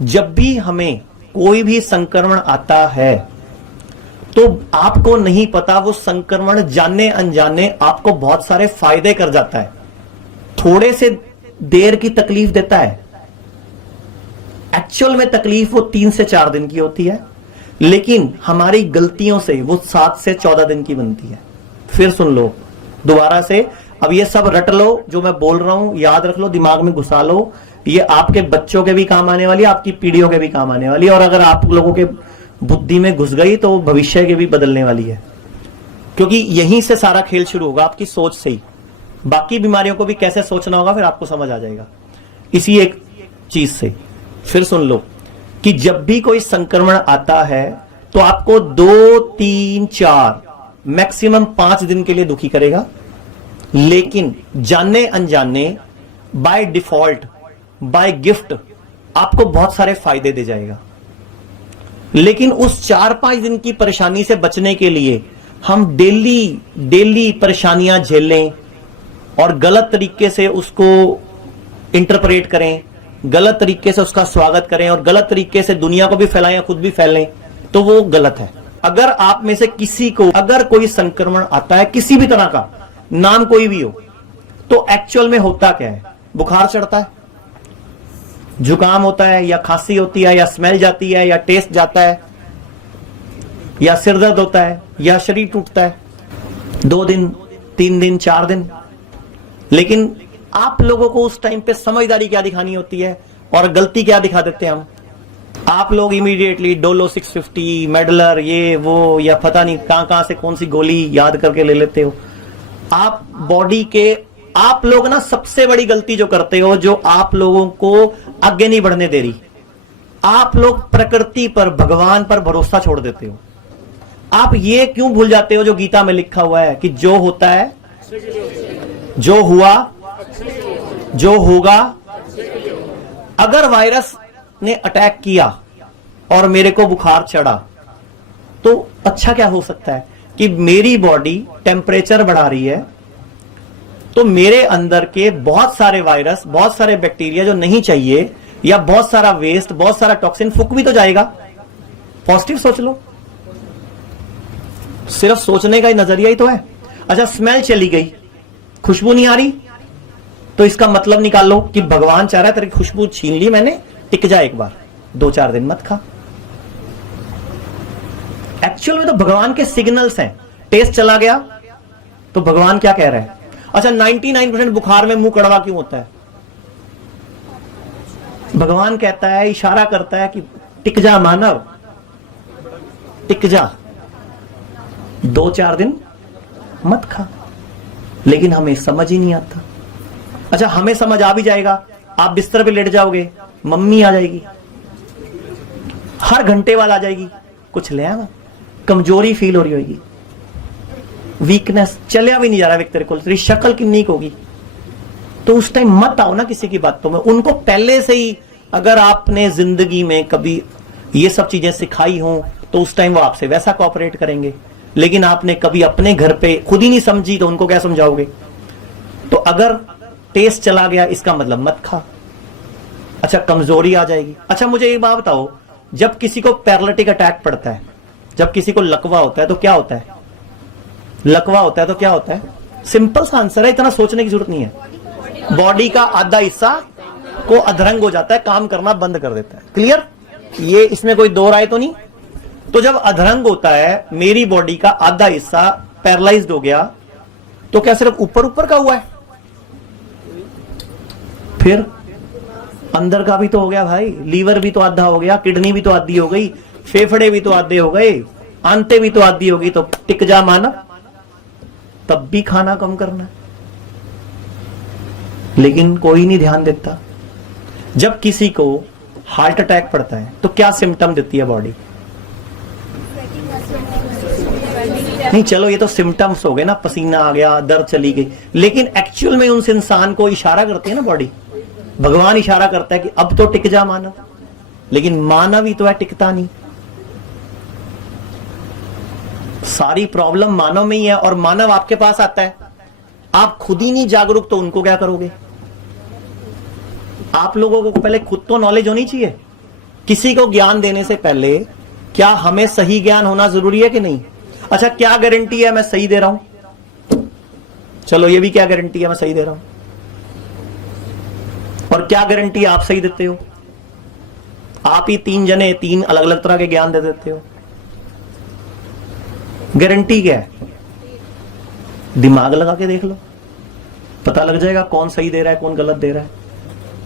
जब भी हमें कोई भी संक्रमण आता है तो आपको नहीं पता वो संक्रमण जाने अनजाने आपको बहुत सारे फायदे कर जाता है, थोड़े से देर की तकलीफ देता है। एक्चुअल में तकलीफ वो 3 से 4 दिन की होती है, लेकिन हमारी गलतियों से वो 7 से 14 दिन की बनती है। फिर सुन लो दोबारा से, अब ये सब रट लो, जो मैं बोल रहा हूं याद रख लो, दिमाग में घुसा लो। ये आपके बच्चों के भी काम आने वाली है, आपकी पीढ़ियों के भी काम आने वाली है, और अगर आप लोगों के बुद्धि में घुस गई तो भविष्य के भी बदलने वाली है, क्योंकि यहीं से सारा खेल शुरू होगा, आपकी सोच से ही। बाकी बीमारियों को भी कैसे सोचना होगा फिर आपको समझ आ जाएगा इसी एक चीज से। फिर सुन लो कि जब भी कोई संक्रमण आता है तो आपको 2, 3, 4 मैक्सिमम 5 दिन के लिए दुखी करेगा, लेकिन जाने अनजाने बाय डिफॉल्ट, बाय गिफ्ट आपको बहुत सारे फायदे दे जाएगा। लेकिन उस 4-5 दिन की परेशानी से बचने के लिए हम डेली परेशानियां झेलें और गलत तरीके से उसको इंटरप्रेट करें, गलत तरीके से उसका स्वागत करें और गलत तरीके से दुनिया को भी फैलाएं, खुद भी फैलें, तो वो गलत है। अगर आप में से किसी को अगर कोई संक्रमण आता है किसी भी तरह का, नाम कोई भी हो, तो एक्चुअल में होता क्या है? बुखार चढ़ता है, जुकाम होता है, या खांसी होती है, या स्मेल जाती है, या टेस्ट जाता है, या सिर दर्द होता है, या शरीर टूटता है। 2 दिन, 3 दिन, 4 दिन। लेकिन आप लोगों को उस टाइम पे समझदारी क्या दिखानी होती है और गलती क्या दिखा देते हैं हम? आप लोग इमीडिएटली डोलो 650, मेडलर, ये वो, या पता नहीं कहां से कौन सी गोली याद करके ले लेते हो। आप बॉडी के, आप लोग ना सबसे बड़ी गलती जो करते हो, जो आप लोगों को आगे नहीं बढ़ने दे रही, आप लोग प्रकृति पर, भगवान पर भरोसा छोड़ देते हो। आप ये क्यों भूल जाते हो जो गीता में लिखा हुआ है कि जो होता है, जो हुआ, जो होगा। अगर वायरस ने अटैक किया और मेरे को बुखार चढ़ा, तो अच्छा क्या हो सकता है कि मेरी बॉडी टेम्परेचर बढ़ा रही है, तो मेरे अंदर के बहुत सारे वायरस, बहुत सारे बैक्टीरिया जो नहीं चाहिए, या बहुत सारा वेस्ट, बहुत सारा टॉक्सिन फूक भी तो जाएगा। पॉजिटिव सोच लो, सिर्फ सोचने का ही नजरिया ही तो है। अच्छा, स्मेल चली गई, खुशबू नहीं आ रही, तो इसका मतलब निकाल लो कि भगवान चाह रहा है तेरी खुशबू छीन ली मैंने, टिक जा एक बार, 2-4 दिन मत खा। एक्चुअल में तो भगवान के सिग्नल्स हैं। टेस्ट चला गया तो भगवान क्या कह रहा है? अच्छा, 99% बुखार में मुंह कड़वा क्यों होता है? भगवान कहता है, इशारा करता है कि टिक जा मानव, टिक जा, 2-4 दिन मत खा। लेकिन हमें समझ ही नहीं आता। अच्छा, हमें समझ आ भी जाएगा, आप बिस्तर पे लेट जाओगे, मम्मी आ जाएगी, हर घंटे बाद आ जाएगी, कुछ ले आना, कमजोरी फील हो रही होगी, वीकनेस, चलिया भी नहीं जा रहा व्यक्ति को, तेरी शक्ल कितनी होगी, तो उस टाइम मत आओ ना किसी की बातों में। उनको पहले से ही अगर आपने जिंदगी में कभी ये सब चीजें सिखाई हो तो उस टाइम वो आपसे वैसा कोऑपरेट करेंगे। लेकिन आपने कभी अपने घर पे खुद ही नहीं समझी तो उनको क्या समझाओगे? तो अगर टेस्ट चला गया इसका मतलब मत खा। अच्छा, कमजोरी आ जाएगी। अच्छा, मुझे एक बात बताओ, जब किसी को पैरालिटिक अटैक पड़ता है, जब किसी को लकवा होता है तो क्या होता है? लकवा होता है तो क्या होता है? सिंपल सा आंसर है, इतना सोचने की जरूरत नहीं है। बॉडी का आधा हिस्सा को अधरंग हो जाता है, काम करना बंद कर देता है। क्लियर? ये इसमें कोई दो राय तो नहीं। तो जब अधरंग होता है, मेरी बॉडी का आधा हिस्सा पैरालाइज्ड हो गया, तो क्या सिर्फ ऊपर ऊपर का हुआ है? फिर अंदर का भी तो हो गया भाई, लीवर भी तो आधा हो गया, किडनी भी तो आधी हो गई, फेफड़े भी तो आधे हो गए, आंतें भी तो आधी होगी, तो टिक जा माना, तब भी खाना कम करना। लेकिन कोई नहीं ध्यान देता। जब किसी को हार्ट अटैक पड़ता है तो क्या सिम्टम देती है बॉडी? नहीं, चलो ये तो सिम्टम्स हो गए ना, पसीना आ गया, दर्द चली गई, लेकिन एक्चुअल में उस इंसान को इशारा करती है ना बॉडी। भगवान इशारा करता है कि अब तो टिक जा मानव, लेकिन मानव ही तो है, टिकता नहीं। सारी प्रॉब्लम मानव में ही है, और मानव आपके पास आता है, आप खुद ही नहीं जागरूक तो उनको क्या करोगे? आप लोगों को पहले खुद तो नॉलेज होनी चाहिए। किसी को ज्ञान देने से पहले क्या हमें सही ज्ञान होना जरूरी है कि नहीं? अच्छा, क्या गारंटी है मैं सही दे रहा हूं? चलो ये भी क्या गारंटी है मैं सही दे रहा हूं? और क्या गारंटी आप सही देते हो? आप ही 3 जने 3 अलग अलग तरह के ज्ञान दे देते हो। गारंटी क्या है? दिमाग लगा के देख लो, पता लग जाएगा कौन सही दे रहा है कौन गलत दे रहा है।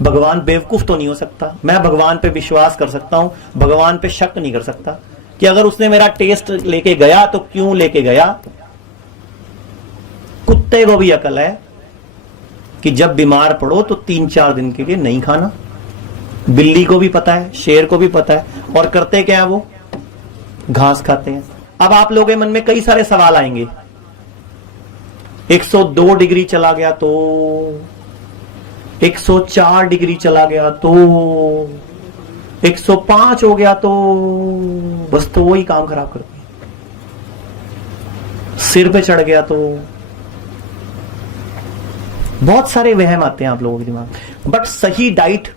भगवान बेवकूफ तो नहीं हो सकता। मैं भगवान पे विश्वास कर सकता हूं, भगवान पे शक नहीं कर सकता कि अगर उसने मेरा टेस्ट लेके गया तो क्यों लेके गया। कुत्ते को भी अकल है कि जब बीमार पड़ो तो 3-4 दिन के लिए नहीं खाना। बिल्ली को भी पता है, शेर को भी पता है, और करते क्या है वो? घास खाते हैं। अब आप लोगों के मन में कई सारे सवाल आएंगे, 102 डिग्री चला गया तो, 104 डिग्री चला गया तो, 105 हो गया तो, बस तो वही काम खराब करती है। सिर पे चढ़ गया तो, बहुत सारे वहम आते हैं आप लोगों के दिमाग। बट सही डाइट,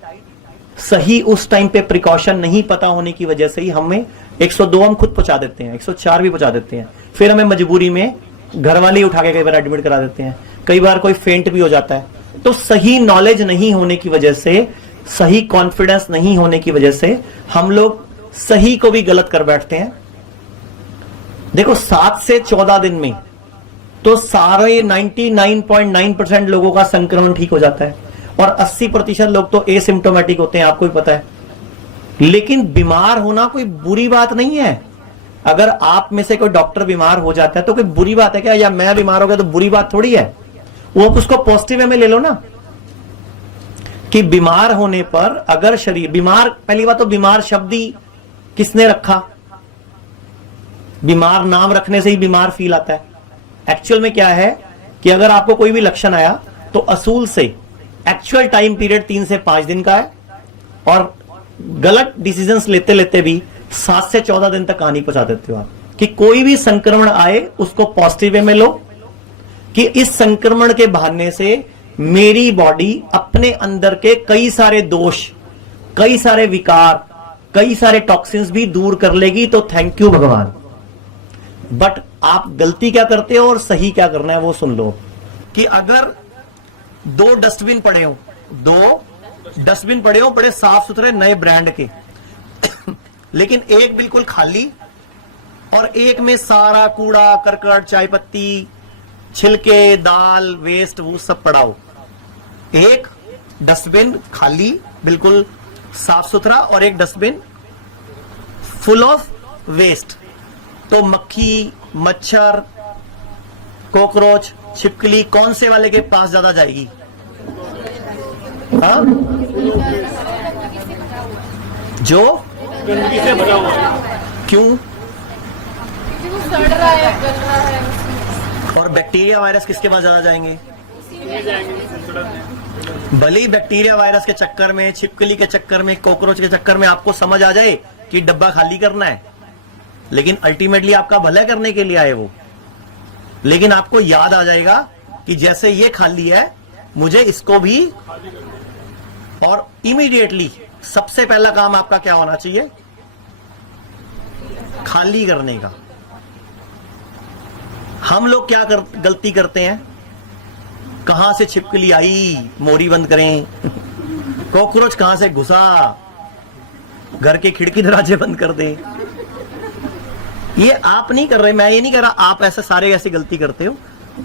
सही उस टाइम पे प्रिकॉशन नहीं पता होने की वजह से ही हमें 102 हम खुद पहुंचा देते हैं, 104 भी पहुंचा देते हैं। फिर हमें मजबूरी में घर वाले ही उठा के कई बार एडमिट करा देते हैं, कई बार कोई फेंट भी हो जाता है। तो सही नॉलेज नहीं होने की वजह से, सही कॉन्फिडेंस नहीं होने की वजह से हम लोग सही को भी गलत कर बैठते हैं। देखो 7 से 14 दिन में तो सारे 99.9% लोगों का संक्रमण ठीक हो जाता है, और 80% लोग तो एसिम्प्टोमेटिक होते हैं, आपको भी पता है। लेकिन बीमार होना कोई बुरी बात नहीं है। अगर आप में से कोई डॉक्टर बीमार हो जाता है तो कोई बुरी बात है क्या? या मैं बीमार हो गया तो बुरी बात थोड़ी है। वो उसको पॉजिटिव वे में ले लो ना, कि बीमार होने पर अगर शरीर बीमार, पहली बात तो बीमार शब्द ही किसने रखा? बीमार नाम रखने से ही बीमार फील आता है। एक्चुअल में क्या है कि अगर आपको कोई भी लक्षण आया तो असूल से एक्चुअल टाइम पीरियड 3 से 5 दिन का है, और गलत डिसीजंस लेते लेते भी 7 से 14 दिन तक कहानी पहुंचा देते हो आप। कि कोई भी संक्रमण आए उसको पॉजिटिव वे में लो, कि इस संक्रमण के बहाने से मेरी बॉडी अपने अंदर के कई सारे दोष, कई सारे विकार, कई सारे टॉक्सिन्स भी दूर कर लेगी, तो थैंक यू भगवान। बट आप गलती क्या करते हो और सही क्या करना है वो सुन लो। कि अगर 2 डस्टबिन पड़े हो, 2 डस्टबिन पड़े हो बड़े साफ सुथरे नए ब्रांड के लेकिन एक बिल्कुल खाली और एक में सारा कूड़ा करकट, चाय पत्ती, छिलके, दाल, वेस्ट वो सब पड़ा हो। एक डस्टबिन खाली बिल्कुल साफ सुथरा और एक डस्टबिन फुल ऑफ वेस्ट, तो मक्खी, मच्छर, कॉकरोच, छिपकली कौन से वाले के पास ज्यादा जाएगी? हाँ? जो गंदगी से भरा हुआ है। क्यों? सड़ रहा है, गल रहा है। और बैक्टीरिया वायरस किसके पास ज्यादा जाएंगे? नहीं जाएंगे। भले ही बैक्टीरिया वायरस के चक्कर में, छिपकली के चक्कर में, कॉकरोच के चक्कर में आपको समझ आ जाए कि डब्बा खाली करना है, लेकिन अल्टीमेटली आपका भला करने के लिए आए वो। लेकिन आपको याद आ जाएगा कि जैसे ये खाली है मुझे इसको भी, और इमीडिएटली सबसे पहला काम आपका क्या होना चाहिए? खाली करने का। हम लोग क्या गलती करते हैं? कहां से छिपकली आई, मोरी बंद करें, कॉकरोच कहां से घुसा, घर के खिड़की दरवाजे बंद कर दें। ये आप नहीं कर रहे, मैं ये नहीं कर रहा, आप ऐसे सारे ऐसी गलती करते हो।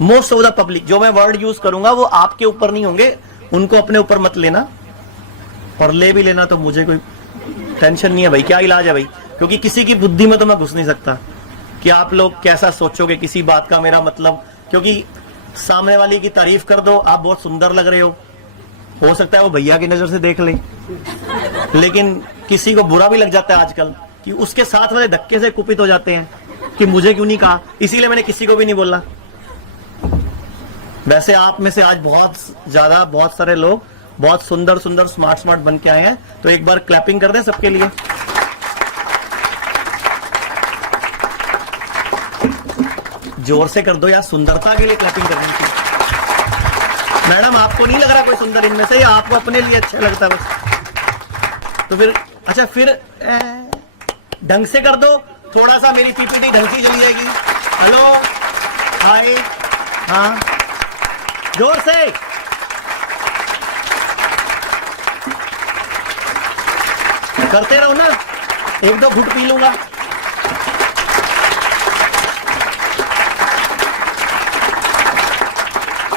मोस्ट ऑफ द पब्लिक, जो मैं वर्ड यूज करूंगा वो आपके ऊपर नहीं होंगे, उनको अपने ऊपर मत लेना, और ले भी लेना तो मुझे कोई टेंशन नहीं है भाई। क्या इलाज है भाई? क्योंकि किसी की बुद्धि में तो मैं घुस नहीं सकता कि आप लोग कैसा सोचोगे किसी बात का। मेरा मतलब, क्योंकि सामने वाले की तारीफ कर दो, आप बहुत सुंदर लग रहे हो सकता है वो भैया की नजर से देख ले, लेकिन किसी को बुरा भी लग जाता है आजकल कि उसके साथ वाले धक्के से कुपित हो जाते हैं कि मुझे क्यों नहीं कहा, इसीलिए मैंने किसी को भी नहीं बोला। वैसे आप में से आज बहुत सारे लोग बहुत सुंदर सुंदर स्मार्ट बन के आए हैं, तो एक बार क्लैपिंग कर दें सबके लिए। जोर से कर दो यार, सुंदरता के लिए क्लैपिंग करनी चाहिए। मैडम आपको नहीं लग रहा कोई सुंदर इनमें से, या आपको अपने लिए अच्छा लगता है बस? तो फिर अच्छा फिर ढंग से कर दो, थोड़ा सा मेरी पीपीटी ढंग से चली जाएगी। हेलो, हाय, हाँ, जोर से। करते रहो ना, 1-2 घुट पी लूंगा।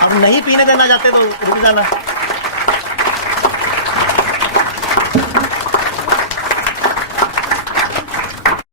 अब नहीं पीने देना चाहते तो रुक जाना।